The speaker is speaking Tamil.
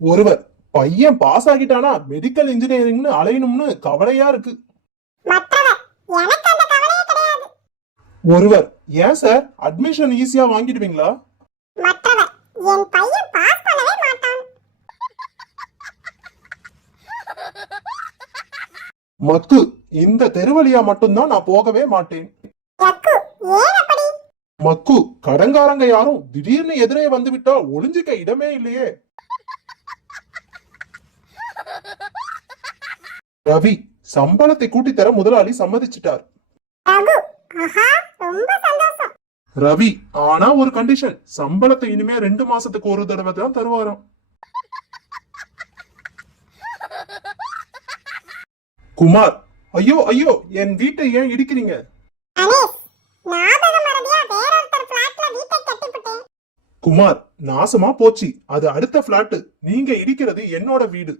ஒருவர், பையன் பாஸ் ஆகிட்டானா மெடிக்கல் இன்ஜினியரிங்னு அலையணும்னு கவலையா இருக்கு. மற்றவர், எனக்கு அந்த கவலையே கிடையாது. ஒருவர், ஏன் சார் அட்மிஷன் ஈஸியா வாங்கிடுவீங்களா? மற்றவர், என் பையன் பாஸ் பண்ணவே மாட்டான். மக்கு, இந்த தெருவழியா மட்டும்தான் நான் போகவே மாட்டேன். யக்கு, ஏன் அப்படி? மக்கு, கடங்காரங்க யாரும் திடீர்னு எதிரே வந்து விட்டா ஒளிஞ்சிக்க இடமே இல்லையே. ரவி, சம்பளத்தை கூட்டி தர முதலாளி சம்மதிச்சிட்டார். ரகு, ஆஹா, ரொம்ப சந்தோஷம். ரவி, ஆனா ஒரு கண்டிஷன், சம்பளத்தை இனிமே 2 மாசத்துக்கு ஒரு தடவை தான் தருவாராம். குமார், ஐயோ ஐயோ, என் வீட்டை ஏன் இடிக்கிறீங்க? அனீஸ், ஞாபக மறதியா வேறொருத்தர் பிளாட்ல வீட்டை கட்டிவிட்டேன். குமார், நாசமா போச்சு, அது அடுத்த பிளாட், நீங்க இடிக்கிறது என்னோட வீடு.